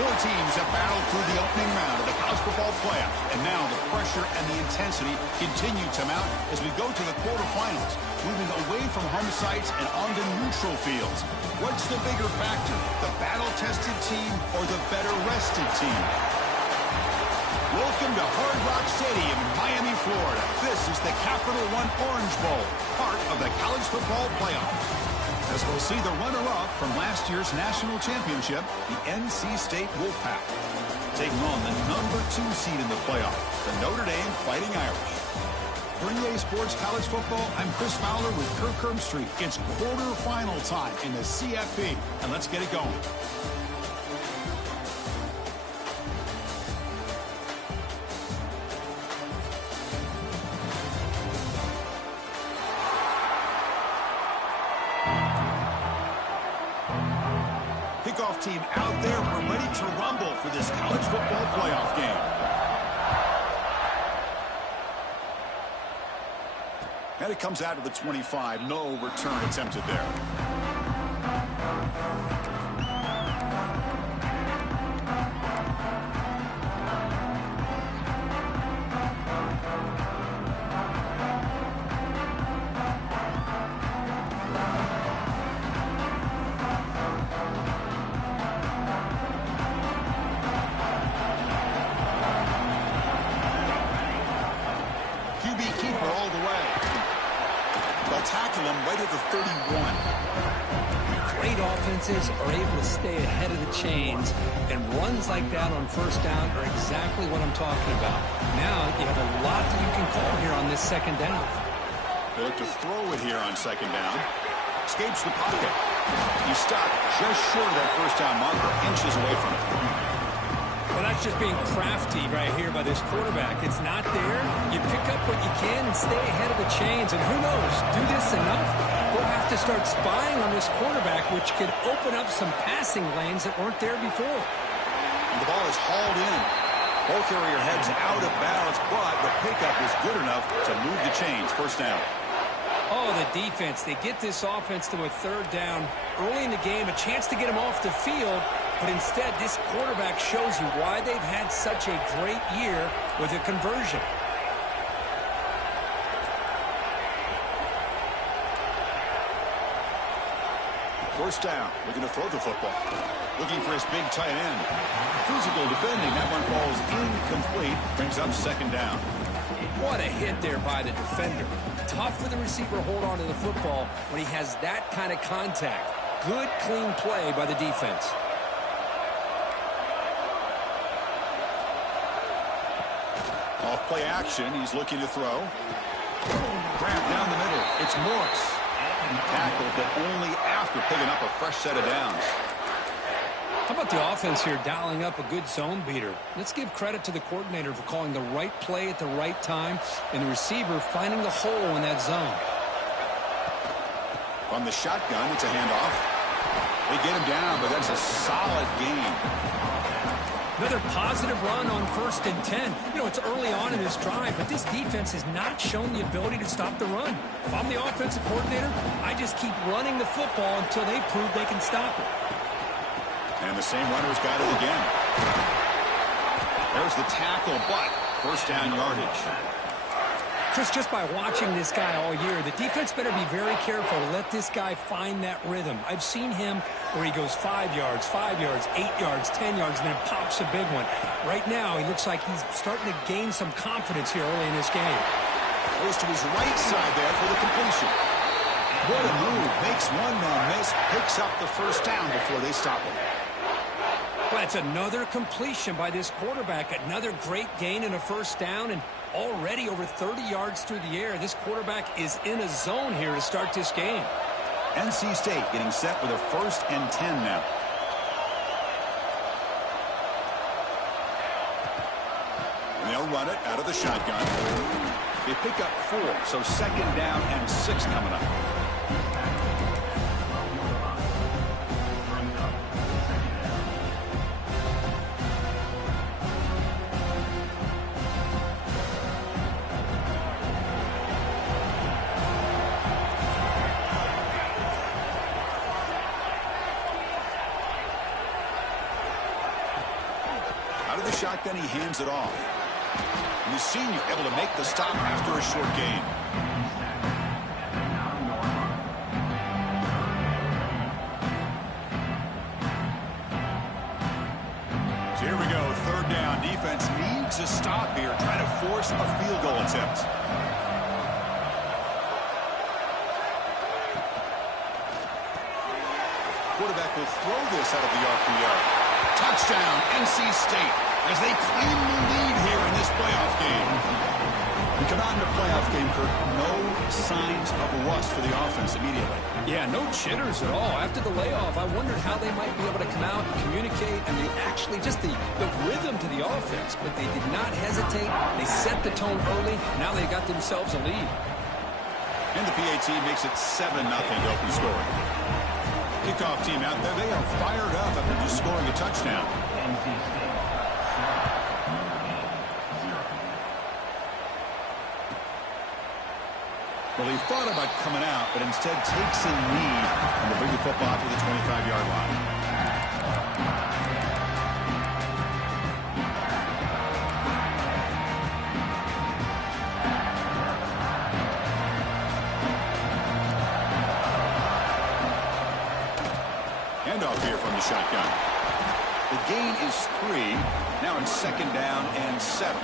Four teams have battled through the opening round of the college football playoff, and now the pressure and the intensity continue to mount as we go to the quarterfinals, moving away from home sites and onto neutral fields. What's the bigger factor, the battle-tested team or the better-rested team? Welcome to Hard Rock Stadium in Miami, Florida. This is the Capital One Orange Bowl, part of the college football playoff. As we'll see the runner-up from last year's national championship, the NC State Wolfpack, taking on the number 2 seed in the playoff, the Notre Dame Fighting Irish. For EA Sports College Football, I'm Chris Fowler with Kirk Herbstreit. It's quarterfinal time in the CFP, and let's get it going. Kickoff team out there. We're ready to rumble for this college football playoff game. And it comes out of the 25. No return attempted there. Tackle him right at the 31. Great offenses are able to stay ahead of the chains, and runs like that on first down are exactly what I'm talking about. Now you have a lot that you can call here on this second down. They look to throw it here on second down. Escapes the pocket. He stopped just short of that first down marker, inches away from it. Well, that's just being crafty right here by this quarterback. It's not there. You pick up what you can and stay ahead of the chains. And who knows, do this enough, we'll have to start spying on this quarterback, which could open up some passing lanes that weren't there before. And the ball is hauled in. Ball carrier heads out of bounds, but the pickup is good enough to move the chains. First down. Oh, the defense. They get this offense to a third down early in the game, a chance to get him off the field. But instead, this quarterback shows you why they've had such a great year with a conversion. First down, looking to throw the football. Looking for his big tight end. Physical defending, that one falls incomplete. Brings up second down. What a hit there by the defender. Tough for the receiver to hold on to the football when he has that kind of contact. Good, clean play by the defense. Off play action, he's looking to throw. Grab down the middle. It's Morris. Tackled, but only after picking up a fresh set of downs. How about the offense here dialing up a good zone beater? Let's give credit to the coordinator for calling the right play at the right time and the receiver finding the hole in that zone. From the shotgun, it's a handoff. They get him down, but that's a solid gain. Another positive run on 1st and 10. You know, it's early on in this drive, but this defense has not shown the ability to stop the run. If I'm the offensive coordinator, I just keep running the football until they prove they can stop it. And the same runner's got it again. There's the tackle, but first down yardage. Chris, just by watching this guy all year, the defense better be very careful to let this guy find that rhythm. I've seen him where he goes 5 yards, 8 yards, 10 yards, and then pops a big one. Right now, he looks like he's starting to gain some confidence here early in this game. Goes to his right side there for the completion. What a move. Makes one man miss, picks up the first down before they stop him. Well, that's another completion by this quarterback. Another great gain in a first down, and already over 30 yards through the air. This quarterback is in a zone here to start this game. NC State getting set with a 1st and 10 now. And they'll run it out of the shotgun. They pick up 4, so second down and 6 coming up. shotgun, he hands it off. And the senior able to make the stop after a short gain. So here we go, third down. Defense needs a stop here, trying to force a field goal attempt. Quarterback will throw this out of the RPO. Touchdown, NC State, as they claim the lead here in this playoff game. We come out in the playoff game, Kirk, no signs of rust for the offense immediately. Yeah, no jitters at all. After the layoff, I wondered how they might be able to come out and communicate. I mean, actually, just the rhythm to the offense. But they did not hesitate. They set the tone early. Now they got themselves a lead. And the PAT makes it 7-0 to open scoring. Kickoff team out there, they are fired up after just scoring a touchdown. Well, he thought about coming out, but instead takes a knee and will bring the football to the 25-yard line. Handoff here from the shotgun. The gain is 3. Now it's second down and 7.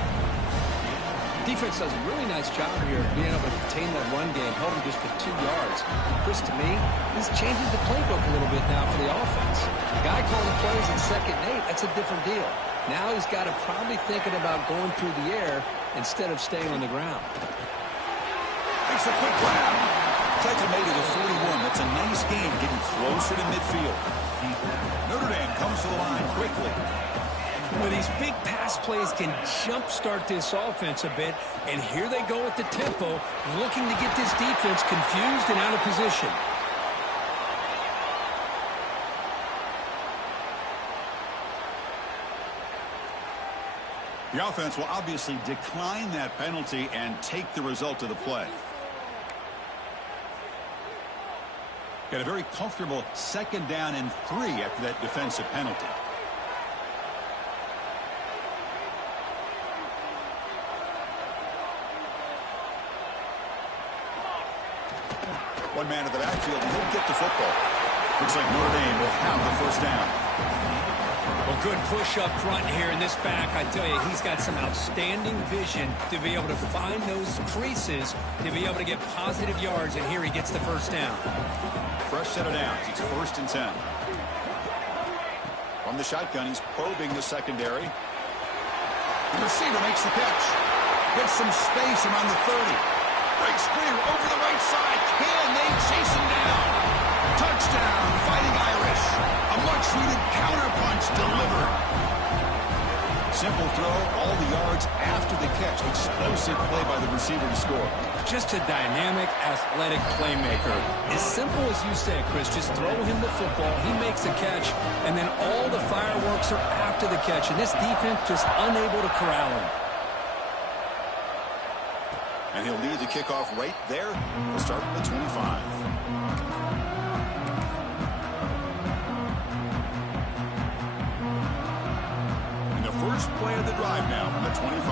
Defense does a really nice job here being able to contain that run game, held him just to 2 yards. Chris, to me, this changes the playbook a little bit now for the offense. The guy calling plays in 2nd and 8, that's a different deal. Now he's got to probably thinking about going through the air instead of staying on the ground. Makes a quick grab. Tackle made it a 41. That's a nice gain, getting closer to midfield. Notre Dame comes to the line quickly. Well, these big pass plays can jumpstart this offense a bit, and here they go with the tempo, looking to get this defense confused and out of position. The offense will obviously decline that penalty and take the result of the play. Got a very comfortable second down and 3 after that defensive penalty. One man to the backfield, and he'll get the football. Looks like Notre Dame will have the first down. Well, good push up front here in this back. I tell you, he's got some outstanding vision to be able to find those creases, to be able to get positive yards, and here he gets the first down. Fresh set of downs. It's 1st and 10. From the shotgun, he's probing the secondary. The receiver makes the catch. Gets some space around the 30. Breaks clear over the right side. Can they chase him down? Touchdown, Fighting Irish. A much-needed counterpunch delivered. Simple throw, all the yards after the catch. Explosive play by the receiver to score. Just a dynamic, athletic playmaker. As simple as you said, Chris, just throw him the football. He makes a catch, and then all the fireworks are after the catch. And this defense just unable to corral him. And he'll lead the kickoff right there. We'll start at the 25. And the first play of the drive now from the 25.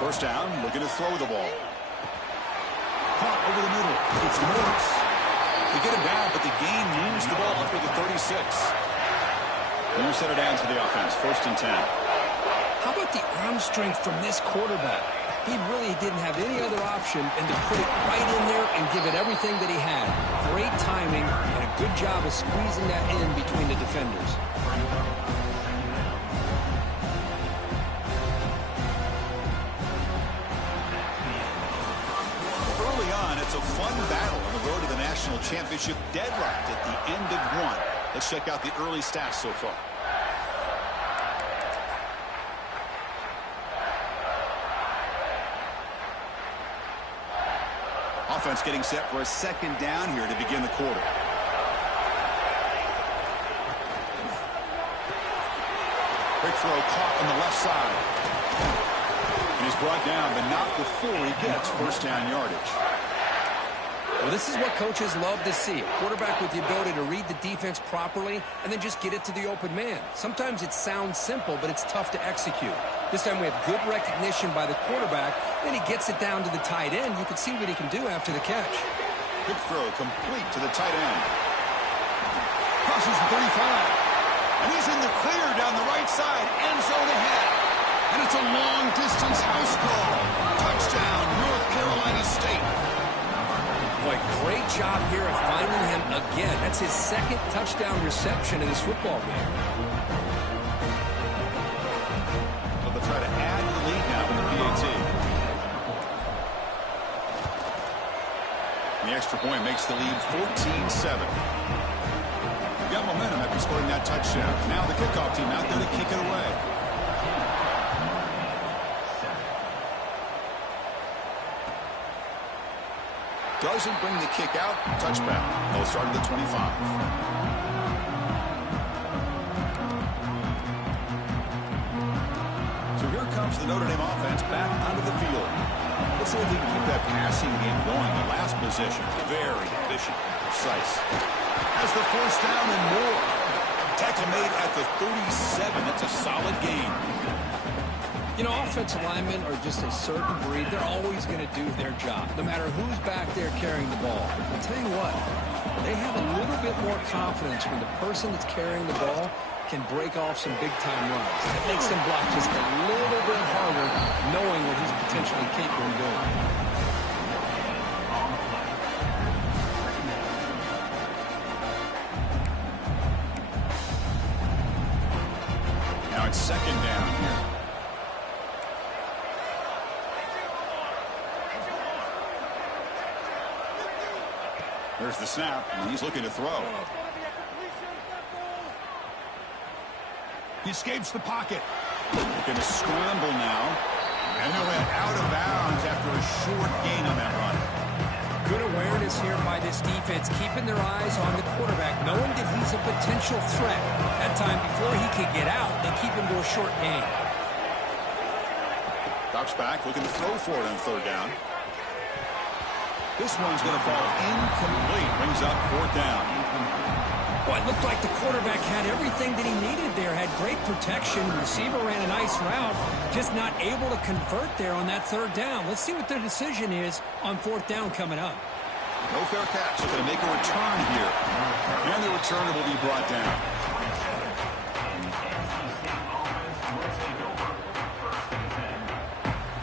First down, looking to throw the ball. Caught over the middle. It's Morris. They get him down, but the gain moves the ball up to the 36. New set of downs for the offense. 1st and 10. How about the arm strength from this quarterback? He really didn't have any other option than to put it right in there and give it everything that he had. Great timing and a good job of squeezing that in between the defenders. Early on, it's a fun battle on the road to the national championship, deadlocked at the end of 1. Let's check out the early stats so far. Offense getting set for a second down here to begin the quarter. Quick throw caught on the left side. And he's brought down, but not before he gets first down yardage. Well, this is what coaches love to see. A quarterback with the ability to read the defense properly and then just get it to the open man. Sometimes it sounds simple, but it's tough to execute. This time we have good recognition by the quarterback, then he gets it down to the tight end. You can see what he can do after the catch. Quick throw complete to the tight end. Crosses the 35. And he's in the clear down the right side. End zone ahead. And it's a long-distance house call. Touchdown, North Carolina State. Boy, great job here of finding him again. That's his second touchdown reception in this football game. So they'll try to add to the lead now with the PAT. The extra point makes the lead 14-7. Got momentum after scoring that touchdown. Now the kickoff team out there to kick it away. Doesn't bring the kick out. Touchback. They'll start at the 25. So here comes the Notre Dame offense back onto the field. Let's see if they can keep that passing game going. The last possession, very efficient, precise. Has the first down and more. Tackle made at the 37. That's a solid gain. You know, offensive linemen are just a certain breed. They're always going to do their job, no matter who's back there carrying the ball. I'll tell you what, they have a little bit more confidence when the person that's carrying the ball can break off some big-time runs. It makes them block just a little bit harder, knowing what he's potentially capable of doing. Now it's second down here. There's the snap, and he's looking to throw. He escapes the pocket. Looking to scramble now. And he went out of bounds after a short gain on that run. Good awareness here by this defense, keeping their eyes on the quarterback, knowing that he's a potential threat. That time before he could get out, they keep him to a short gain. Drops back, looking to throw for it on third down. This one's going to fall incomplete. Brings up fourth down. Well, it looked like the quarterback had everything that he needed there. Had great protection. The receiver ran a nice route. Just not able to convert there on that third down. Let's see what their decision is on fourth down coming up. No fair catch. They're going to make a return here. And the returner will be brought down.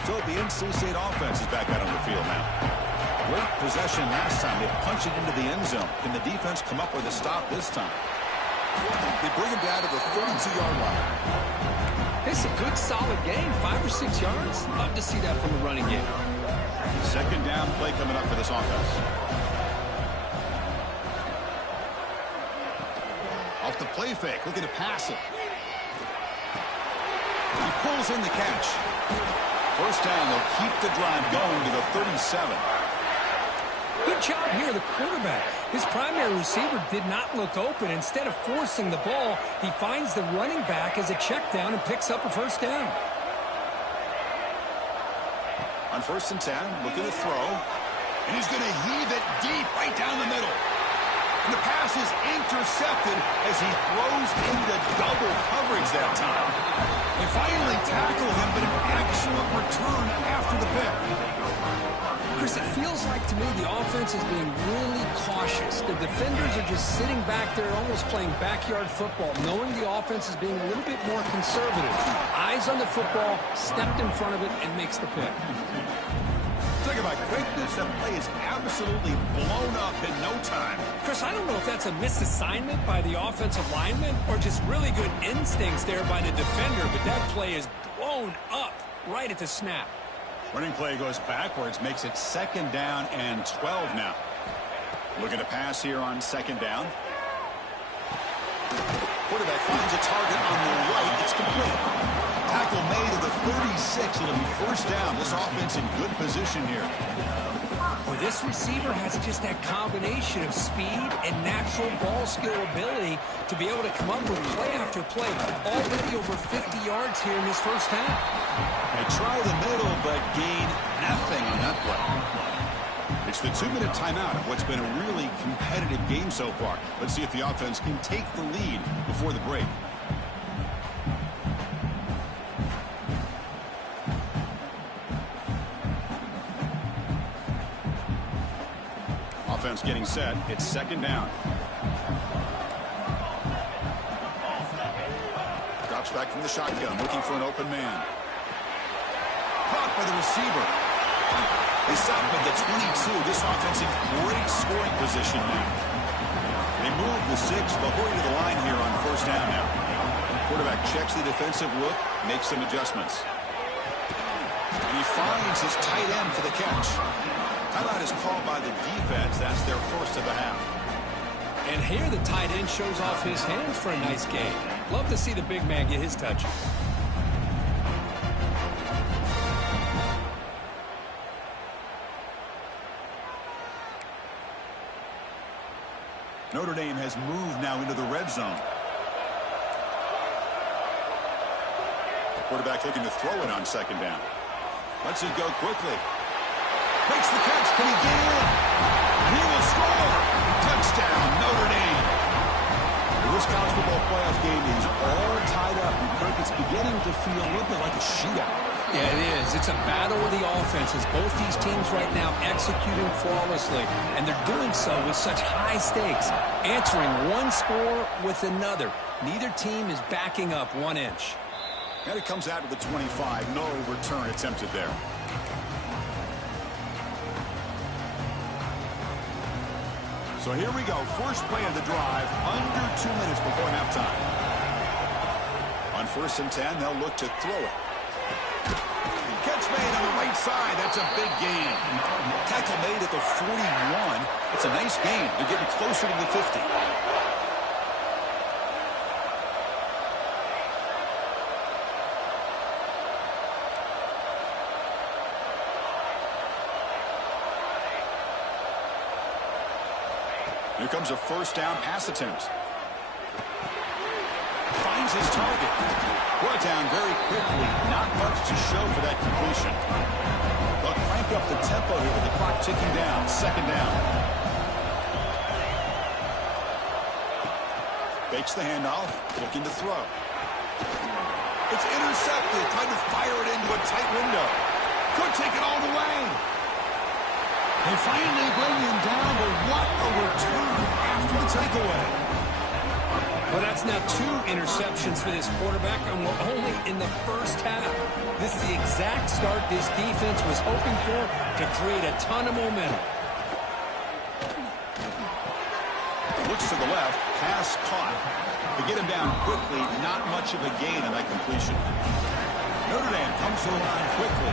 So the NC State offense is back out on the field now. Great possession last time. They punch it into the end zone. Can the defense come up with a stop this time? They bring him down to the 32-yard line. It's a good, solid game. 5 or 6 yards. Love to see that from the running game. Second down play coming up for this offense. Off the play fake. Looking to pass it. He pulls in the catch. First down. They'll keep the drive going to the 37. Good job here, the quarterback. His primary receiver did not look open. Instead of forcing the ball, he finds the running back as a check down and picks up a first down. On first and 10, looking to throw. And he's going to heave it deep right down the middle. And the pass is intercepted as he throws into double coverage that time. They finally tackle him, but an excellent return after the pick. Chris, it feels like to me the offense is being really cautious. The defenders are just sitting back there almost playing backyard football, knowing the offense is being a little bit more conservative. Eyes on the football, stepped in front of it, and makes the pick. Talk about quickness. That play is absolutely blown up in no time. Chris, I don't know if that's a misassignment by the offensive lineman or just really good instincts there by the defender, but that play is blown up right at the snap. Running play goes backwards, makes it second down and 12 now. Looking to pass here on second down. Quarterback finds a target on the right. It's complete. Tackle made at the 36. It'll be first down. This offense in good position here. Well, this receiver has just that combination of speed and natural ball skill ability to be able to come up with play after play. Already over 50 yards here in this first half. They try the middle, but gain nothing on that play. It's the 2-minute timeout of what's been a really competitive game so far. Let's see if the offense can take the lead before the break. Offense getting set. It's second down. Drops back from the shotgun, looking for an open man. Caught by the receiver. They stop at the 22. This offense in great scoring position now. They move the 6, but hurry to the line here on first down now. Quarterback checks the defensive look, makes some adjustments. And he finds his tight end for the catch. Timeout is called by the defense. That's their first of the half. And here the tight end shows off his hands for a nice game. Love to see the big man get his touches. Notre Dame has moved now into the red zone. Quarterback looking to throw it on second down. Lets it go quickly. Makes the catch. Can he get in? He will score. Touchdown, Notre Dame. This college football playoff game is all tied up. It's beginning to feel a little bit like a shootout. Yeah, it is. It's a battle of the offenses. Both these teams right now executing flawlessly, and they're doing so with such high stakes, answering one score with another. Neither team is backing up 1 inch. And it comes out to the 25. No return attempted there. So here we go. First play of the drive, under 2 minutes before halftime. On first and 10, they'll look to throw it. Catch made on the right side. That's a big gain. Tackle made at the 41. It's a nice gain. They're getting closer to the 50. Here comes a first down pass attempt. Finds his target. Brought down very quickly. Not much to show for that completion. They'll crank up the tempo here with the clock ticking down. Second down. Fakes the handoff. Looking to throw. It's intercepted. Trying to fire it into a tight window. Could take it all the way. They finally bring him down, but what a return after the takeaway. Well, that's now 2 interceptions for this quarterback, and we're only in the first half. This is the exact start this defense was hoping for to create a ton of momentum. Looks to the left, pass caught. To get him down quickly, not much of a gain on that completion. Notre Dame comes to the line quickly.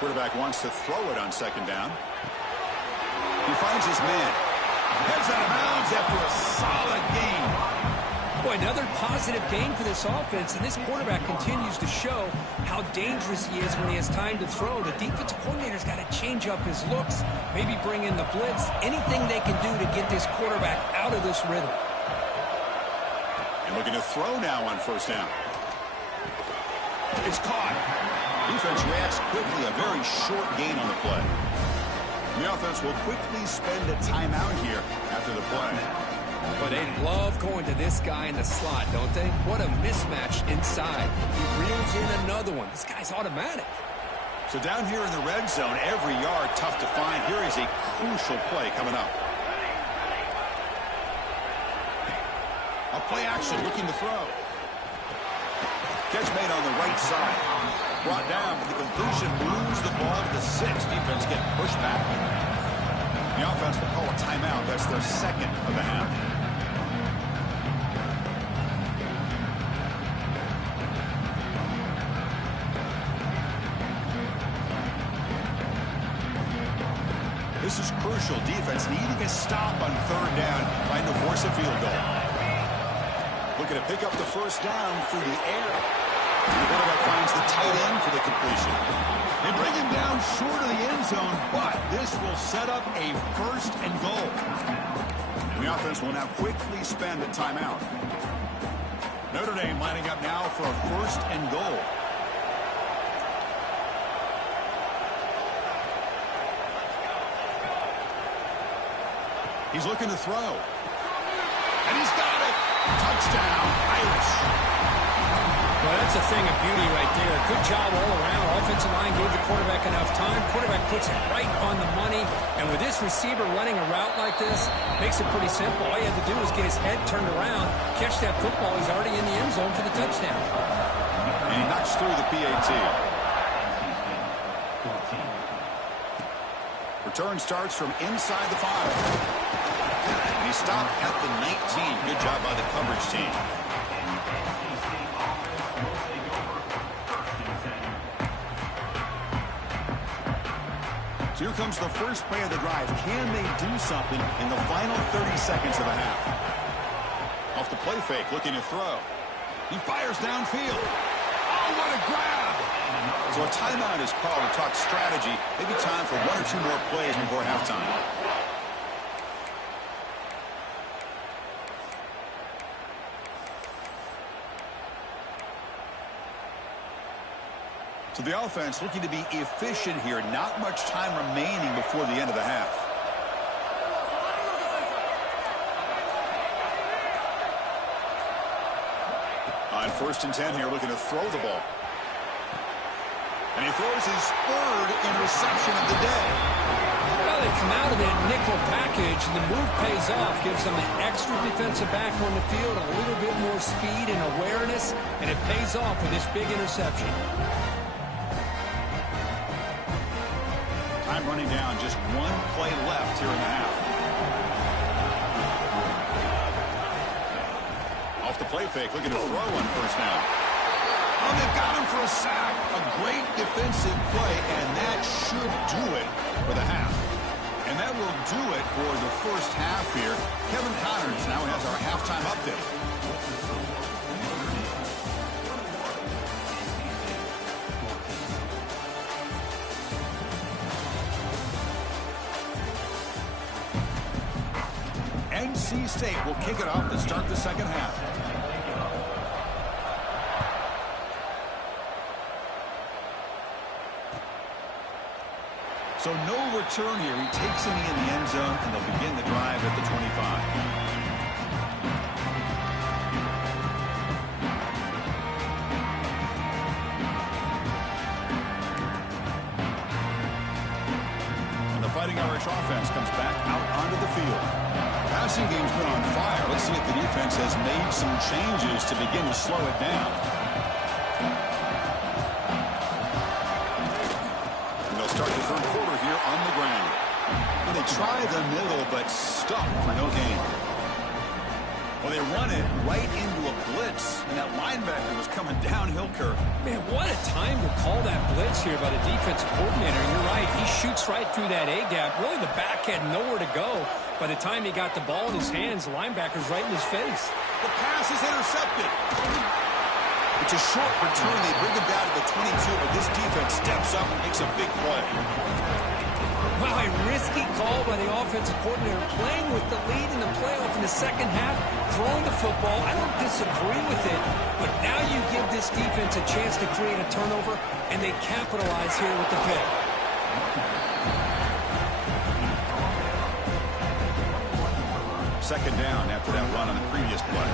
Quarterback wants to throw it on second down. He finds his man. Heads out of bounds after a solid gain. Boy, another positive gain for this offense, and this quarterback continues to show how dangerous he is when he has time to throw. The defensive coordinator's got to change up his looks, maybe bring in the blitz, anything they can do to get this quarterback out of this rhythm. And looking to throw now on first down. It's caught. Defense reacts quickly, a very short gain on the play. The offense will quickly spend a timeout here after the play. But they love going to this guy in the slot, don't they? What a mismatch inside. He reels in another one. This guy's automatic. So down here in the red zone, every yard tough to find. Here is a crucial play coming up. A play action, looking to throw. Catch made on the right side. Brought down, but the completion moves the ball to the 6. Defense getting pushed back. The offense will call a timeout. That's their second of the half. This is crucial. Defense needing a stop on third down, trying to force a field goal. Looking to pick up the first down through the air. The quarterback finds the tight end for the completion. They bring him down short of the end zone, but this will set up a first and goal. And the offense will now quickly spend a timeout. Notre Dame lining up now for a 1st and goal. He's looking to throw. And he's got it. Touchdown, Irish. Well, that's a thing of beauty right there. Good job all around. Offensive line gave the quarterback enough time. Quarterback puts it right on the money. And with this receiver running a route like this, makes it pretty simple. All you have to do is get his head turned around, catch that football. He's already in the end zone for the touchdown. And he knocks through the PAT. Return starts from inside the 5. And he stopped at the 19. Good job by the coverage team. So here comes the first play of the drive. Can they do something in the final 30 seconds of the half? Off the play fake, looking to throw. He fires downfield. Oh, what a grab! So a timeout is called to talk strategy. Maybe time for 1 or 2 more plays before halftime. So the offense looking to be efficient here. Not much time remaining before the end of the half. On 1st and 10 here, looking to throw the ball. And he throws his 3rd interception of the day. Well, they come out of that nickel package, and the move pays off. Gives them an extra defensive back on the field, a little bit more speed and awareness, and it pays off with this big interception. Time running down, just 1 play left here in the half. Off the play fake, looking to throw on 1st down. Oh, they've got him for a sack. A great defensive play, and that should do it for the half. And that will do it for the first half here. Kevin Connors now has our halftime update. NC State will kick it off to start the second half. So no return here. He takes it in the end zone, and they'll begin the drive at the 25. And the Fighting Irish offense comes back out onto the field. The passing game's been on fire. Let's see if the defense has made some changes to begin to slow it down. Start the 3rd quarter here on the ground. Well, they try the middle, but stuck for no gain. Well, they run it right into a blitz, and that linebacker was coming downhill, Kirk. Man, what a time to call that blitz here by the defensive coordinator. You're right. He shoots right through that A-gap. Really, the back had nowhere to go. By the time he got the ball in his hands, the linebacker's right in his face. The pass is intercepted. It's a short return. They bring him down to the 22, but this defense steps up and makes a big play. Wow, a risky call by the offensive coordinator, playing with the lead in the playoff in the second half, throwing the football. I don't disagree with it, but now you give this defense a chance to create a turnover, and they capitalize here with the pick. Second down after that run on the previous play.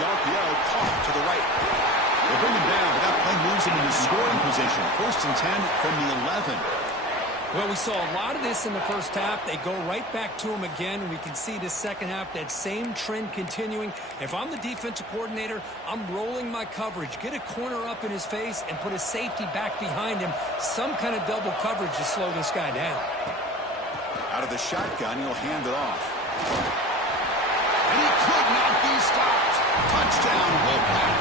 RPO caught to the right. They bring him down, but that play moves him into scoring position. 1st and 10 from the 11. Well, we saw a lot of this in the first half. They go right back to him again, and we can see this second half, that same trend continuing. If I'm the defensive coordinator, I'm rolling my coverage. Get a corner up in his face and put a safety back behind him. Some kind of double coverage to slow this guy down. Out of the shotgun, he'll hand it off. And he could not be stopped. Touchdown, Wolfpack.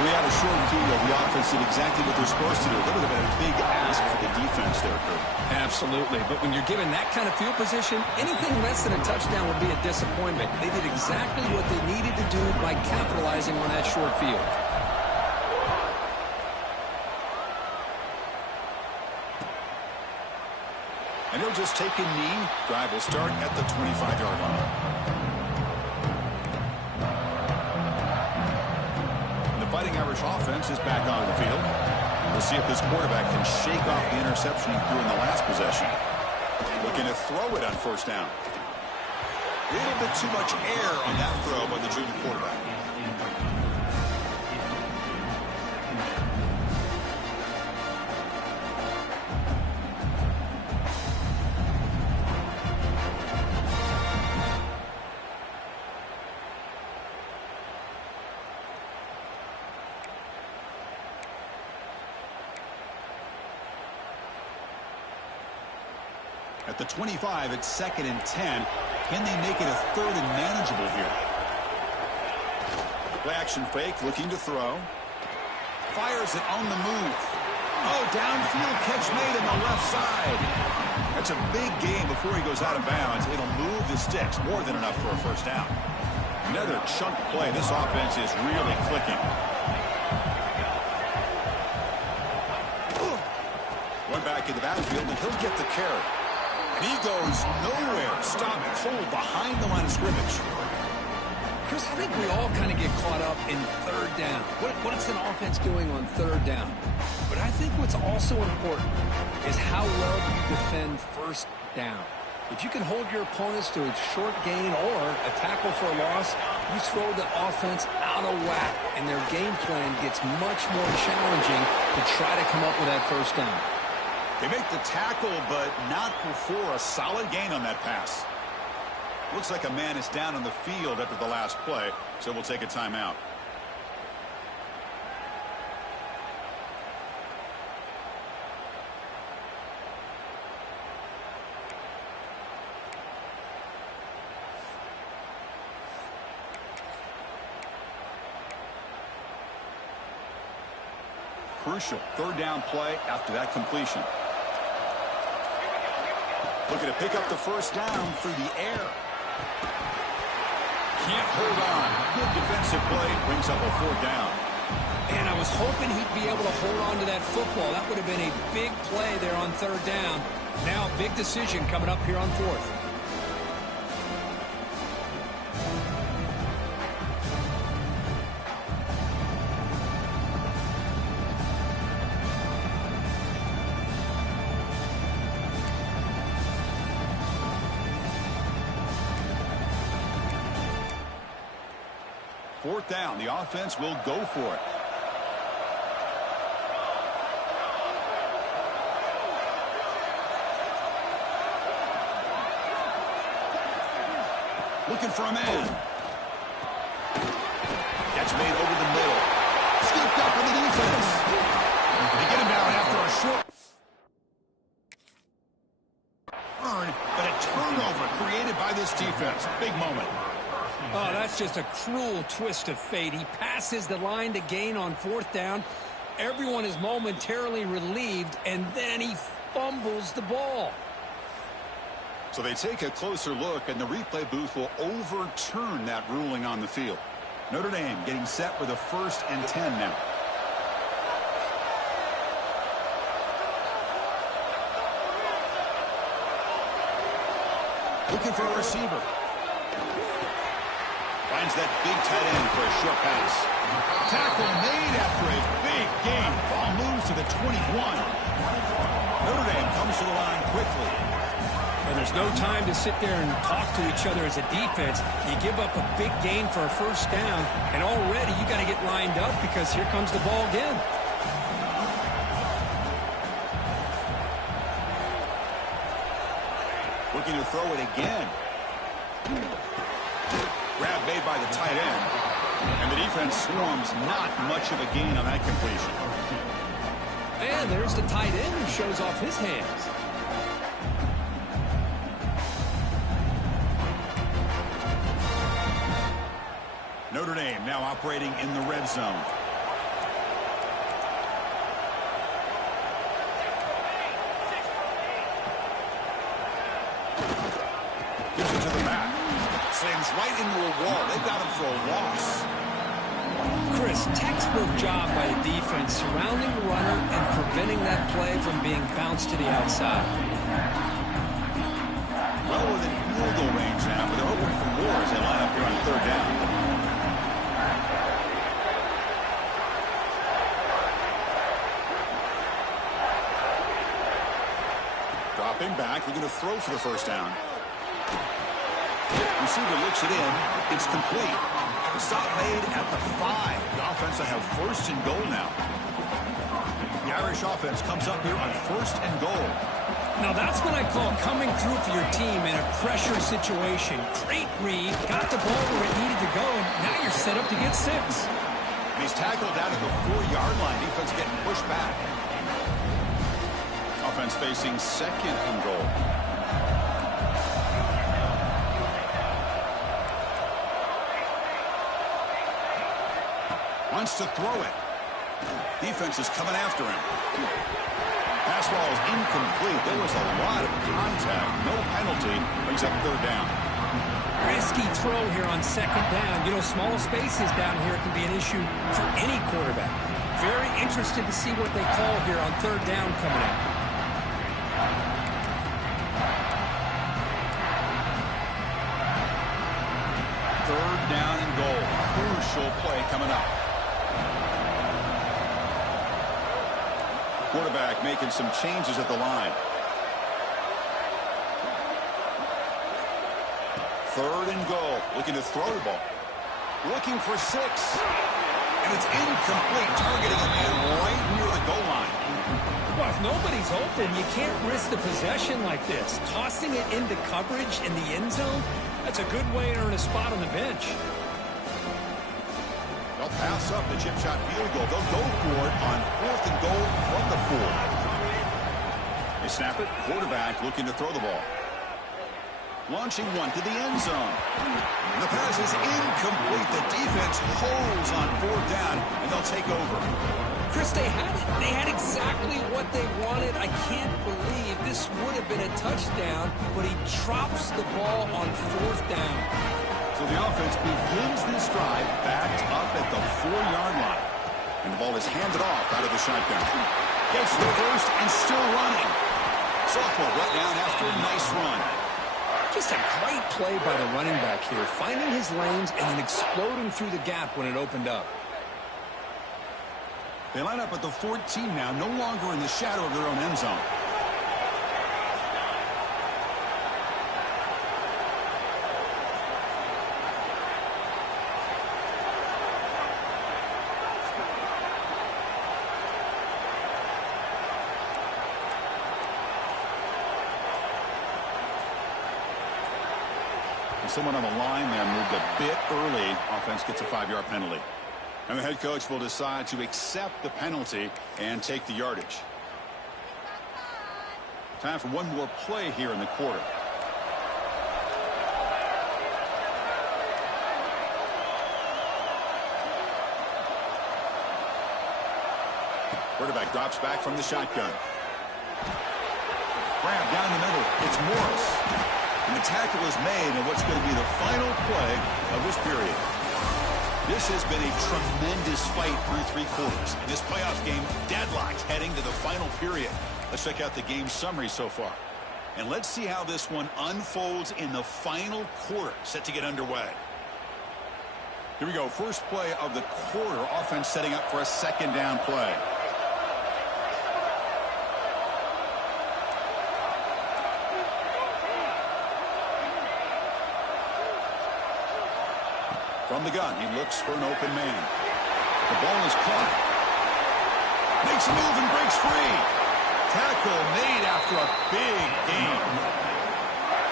We had a short field. The offense did exactly what they're supposed to do. That would have been a big ask for the defense there, Kurt. Absolutely. But when you're given that kind of field position, anything less than a touchdown would be a disappointment. They did exactly what they needed to do by capitalizing on that short field. And he'll just take a knee. Drive will start at the 25-yard line. The Fighting Irish offense is back on the field. We'll see if this quarterback can shake off the interception he threw in the last possession. Looking to throw it on first down. A little bit too much air on that throw by the junior quarterback. At the 25, it's 2nd and 10. Can they make it a 3rd and manageable here? Play action fake, looking to throw. Fires it on the move. Oh, downfield catch made on the left side. That's a big gain before he goes out of bounds. It'll move the sticks, more than enough for a first down. Another chunk play. This offense is really clicking. One back in the backfield, and he'll get the carry. And he goes nowhere. Stopped cold behind the line of scrimmage. Chris, I think we all kind of get caught up in 3rd down. What is an offense doing on 3rd down? But I think what's also important is how well you defend 1st down. If you can hold your opponents to a short gain or a tackle for a loss, you throw the offense out of whack, and their game plan gets much more challenging to try to come up with that 1st down. They make the tackle, but not before a solid gain on that pass. Looks like a man is down on the field after the last play, so we'll take a timeout. Crucial 3rd down play after that completion. Looking to pick up the 1st down through the air. Can't hold on. Good defensive play. Brings up a 4th down. And I was hoping he'd be able to hold on to that football. That would have been a big play there on 3rd down. Now, big decision coming up here on 4th. Fourth down, the offense will go for it. Looking for a man. Catch made over the middle. Scooped up with the defense. They get him down after a short earn, but a turnover created by this defense. Big moment. Oh, that's just a cruel twist of fate. He passes the line to gain on 4th down. Everyone is momentarily relieved, and then he fumbles the ball. So they take a closer look, and the replay booth will overturn that ruling on the field. Notre Dame getting set with a 1st and 10 now. Looking for a receiver. Finds that big tight end for a short pass. Tackle made after a big gain. Ball moves to the 21. Notre Dame comes to the line quickly. And there's no time to sit there and talk to each other as a defense. You give up a big gain for a 1st down, and already you got to get lined up because here comes the ball again. Looking to throw it again. Grab made by the tight end. And the defense swarms, not much of a gain on that completion. And there's the tight end who shows off his hands. Notre Dame now operating in the red zone. Gives it to the back. Slams right into a wall. They've got him for a loss. Chris, textbook job by the defense surrounding the runner and preventing that play from being bounced to the outside. well within field goal range now, but they're hoping for more as they line up here on third down. Dropping back, looking to throw for the first down. Receiver looks it in. It's complete. The stop made at the 5. The offense will have first and goal now. The Irish offense comes up here on first and goal. Now that's what I call coming through for your team in a pressure situation. Great read, got the ball where it needed to go, and now you're set up to get 6. And he's tackled down at the 4-yard line. Defense getting pushed back. Offense facing second and goal. Wants to throw it. Defense is coming after him. Pass ball is incomplete. There was a lot of contact. No penalty. Brings up third down. Risky throw here on second down. You know, small spaces down here can be an issue for any quarterback. Very interested to see what they call here on third down coming up. Third down and goal. Crucial play coming up. Quarterback making some changes at the line. Third and goal. Looking to throw the ball. Looking for 6. And it's incomplete. Targeting a man right near the goal line. Well, if nobody's open, you can't risk the possession like this. Tossing it into coverage in the end zone, that's a good way to earn a spot on the bench. They'll pass up the chip shot field goal. They'll go for it on fourth and goal from the 4. They snap it. Quarterback looking to throw the ball. Launching one to the end zone. The pass is incomplete. The defense holds on fourth down, and they'll take over. Chris, they had exactly what they wanted. I can't believe this would have been a touchdown, but he drops the ball on fourth down. So the offense begins this drive backed up at the 4-yard line. And the ball is handed off out of the shotgun. Gets the first and still running. Sophomore brought down after a nice run. Just a great play by the running back here, finding his lanes and then exploding through the gap when it opened up. They line up at the 14 now, no longer in the shadow of their own end zone. Someone on the line there moved a bit early. Offense gets a 5-yard penalty. And the head coach will decide to accept the penalty and take the yardage. Time for one more play here in the quarter. Quarterback drops back from the shotgun. Grab down the middle. It's Morris. And the tackle is made in what's going to be the final play of this period. This has been a tremendous fight through 3 quarters. In this playoff game, deadlocked heading to the final period. Let's check out the game summary so far. And let's see how this one unfolds in the final quarter, set to get underway. Here we go. First play of the quarter. Offense setting up for a second down play. From the gun, he looks for an open man. The ball is caught. Makes a move and breaks free. Tackle made after a big gain.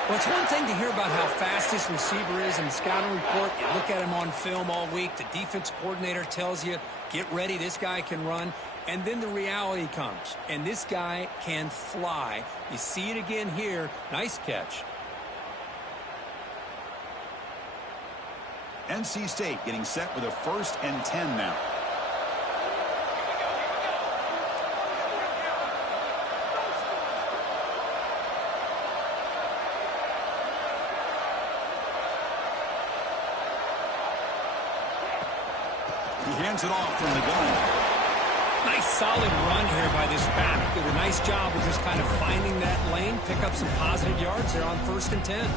Well, it's one thing to hear about how fast this receiver is in the scouting report. You look at him on film all week. The defense coordinator tells you, get ready, this guy can run. And then the reality comes. And this guy can fly. You see it again here. Nice catch. NC State getting set with a 1st and 10 now. He hands it off from the gun. Nice solid run here by this back. Did a nice job of just kind of finding that lane, pick up some positive yards there on 1st and 10.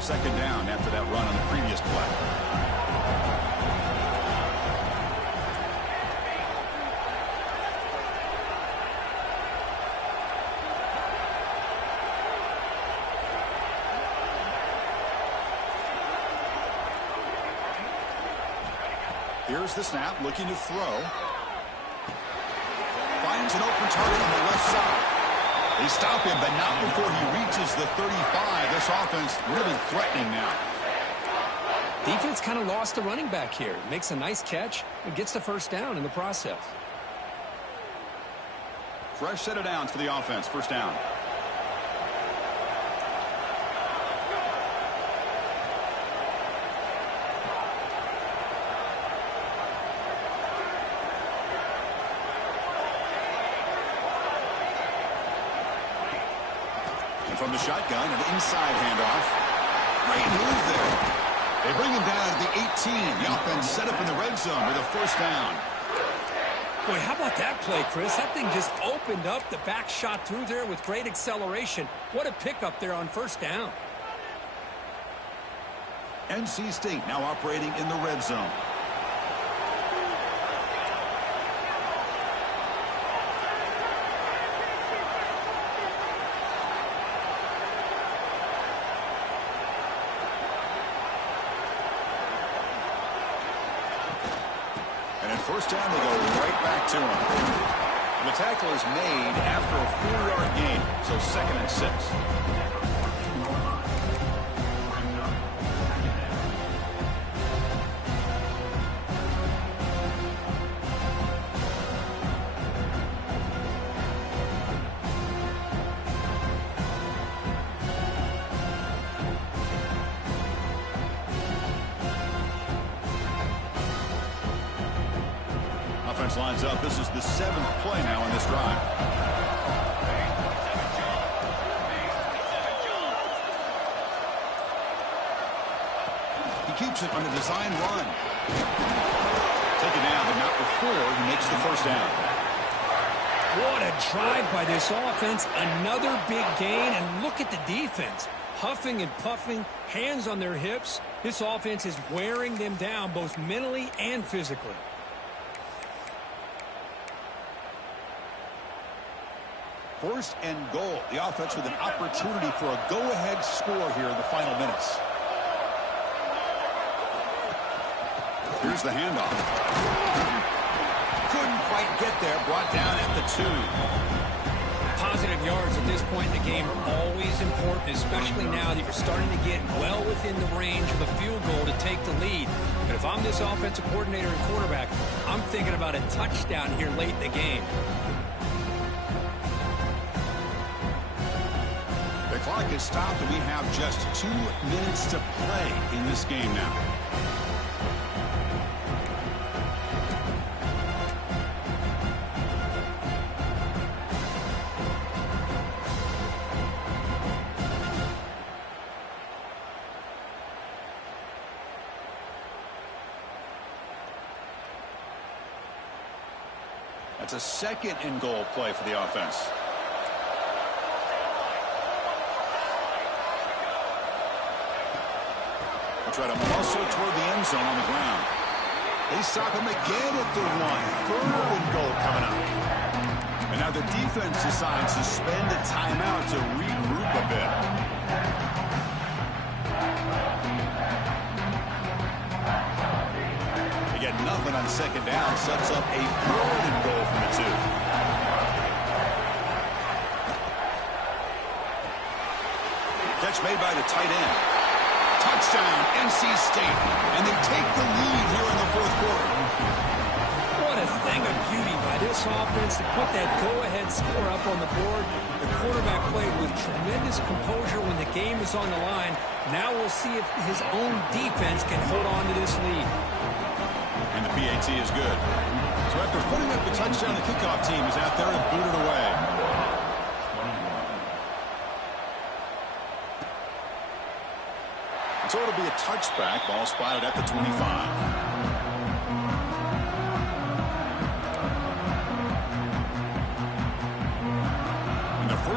Second down after that run on the previous play. Here's the snap, looking to throw. Finds an open target on the left side. They stop him, but not before he reaches the 35. This offense really threatening now. Defense kind of lost the running back here. Makes a nice catch and gets the 1st down in the process. Fresh set of downs for the offense. 1st down. From the shotgun, an inside handoff. Great move there. They bring him down at the 18. The offense set up in the red zone with a 1st down. Boy, how about that play, Chris? That thing just opened up. The back shot through there with great acceleration. What a pickup there on 1st down. NC State now operating in the red zone. And at 1st down, they go right back to him. And the tackle is made after a 4-yard gain, so 2nd and 6. Offense lines up. This is the 7th play now on this drive. He keeps it on a design run. Taken down, but not before he makes the 1st down. What a drive by this offense. Another big gain, and look at the defense. Huffing and puffing, hands on their hips. This offense is wearing them down both mentally and physically. First and goal. The offense with an opportunity for a go-ahead score here in the final minutes. Here's the handoff. Couldn't quite get there. Brought down at the 2. Positive yards at this point in the game are always important, especially now that you're starting to get well within the range of a field goal to take the lead. But if I'm this offensive coordinator and quarterback, I'm thinking about a touchdown here late in the game. The clock is stopped, and we have just 2 minutes to play in this game now. That's a 2nd and goal play for the offense. Try to muscle toward the end zone on the ground. They stop him again at the 1. 3rd and goal coming up. And now the defense decides to spend a timeout to regroup a bit. They get nothing on 2nd down. Sets up a 3rd and goal from the 2. Catch made by the tight end. Touchdown, NC State, and they take the lead here in the 4th quarter. What a thing of beauty by this offense to put that go-ahead score up on the board. The quarterback played with tremendous composure when the game is on the line. Now we'll see if his own defense can hold on to this lead. And the PAT is good. So after putting up the touchdown, the kickoff team is out there and booted away. So it'll be a touchback. Ball spotted at the 25.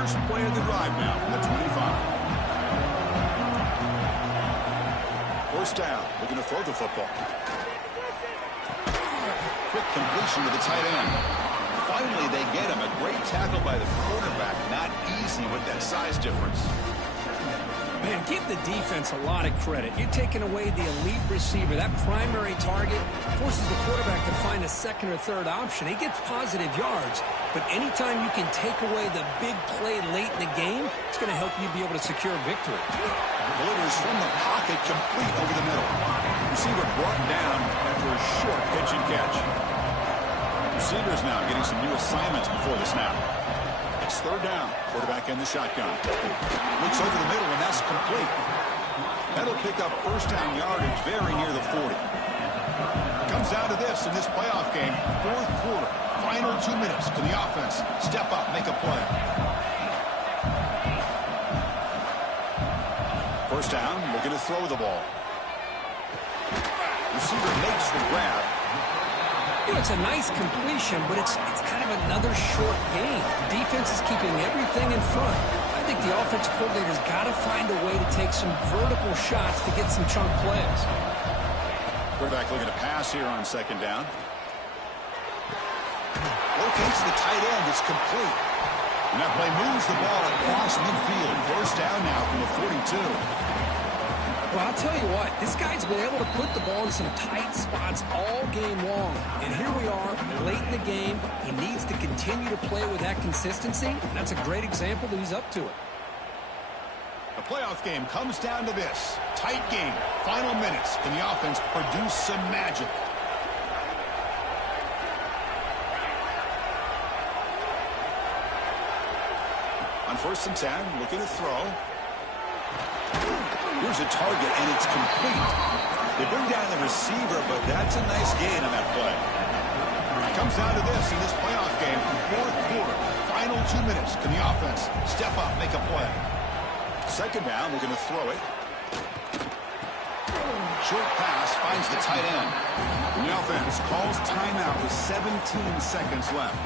First play of the drive now from the 25. First down. Looking to throw the football. Quick completion to the tight end. Finally, they get him. A great tackle by the quarterback. Not easy with that size difference. Man, give the defense a lot of credit. You're taking away the elite receiver. That primary target forces the quarterback to find a second or third option. He gets positive yards, but anytime you can take away the big play late in the game, it's going to help you be able to secure victory. Delivers from the pocket, complete over the middle. Receiver brought down after a short pitch and catch. Receivers now getting some new assignments before the snap. It's third down. Quarterback in the shotgun. Looks over the middle, and that's complete. That'll pick up first down yardage very near the 40. Comes down to this in this playoff game. Fourth quarter. Final 2 minutes. Can the offense step up, make a play? First down. Looking to throw the ball. Receiver makes the grab. You know, it's a nice completion, but it's kind of another short game. The defense is keeping everything in front. I think the offensive coordinator's got to find a way to take some vertical shots to get some chunk plays. Quarterback looking to pass here on second down. Locates the tight end. It's complete. And that play moves the ball across midfield. First down now from the 42. Well, I'll tell you what, this guy's been able to put the ball in some tight spots all game long. And here we are, late in the game. He needs to continue to play with that consistency. And that's a great example that he's up to it. The playoff game comes down to this. Tight game. Final minutes. Can the offense produce some magic? On 1st and 10, looking to throw. Here's a target, and it's complete. They bring down the receiver, but that's a nice gain on that play. It comes down to this in this playoff game. Fourth quarter, final 2 minutes. Can the offense step up, make a play? Second down, looking to throw it. Short pass finds the tight end. And the offense calls timeout with 17 seconds left.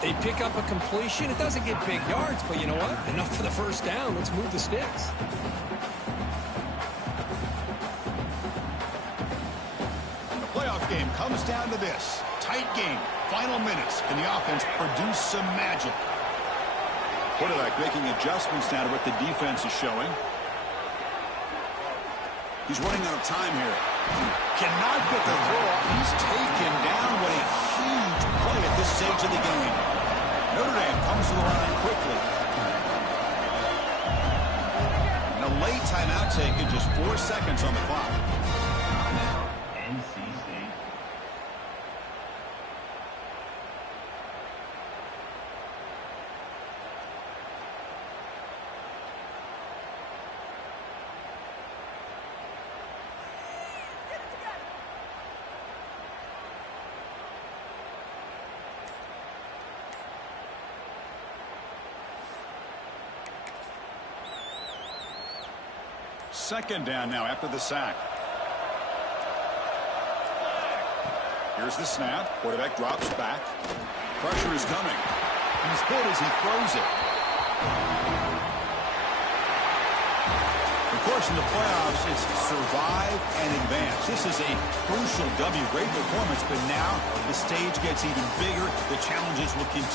They pick up a completion. It doesn't get big yards, but you know what? Enough for the first down. Let's move the sticks. The playoff game comes down to this. Tight game. Final minutes. Can the offense produce some magic? Quarterback making adjustments now to what the defense is showing. He's running out of time here. Cannot get the throw off. He's taken down. What a huge play at this stage of the game. Notre Dame comes to the line quickly. And a late timeout taken, just 4 seconds on the clock. Second down now after the sack. Here's the snap. Quarterback drops back. Pressure is coming. He's hit as he throws it. Of course, in the playoffs, it's survive and advance. This is a crucial W. Great performance, but now the stage gets even bigger. The challenges will continue.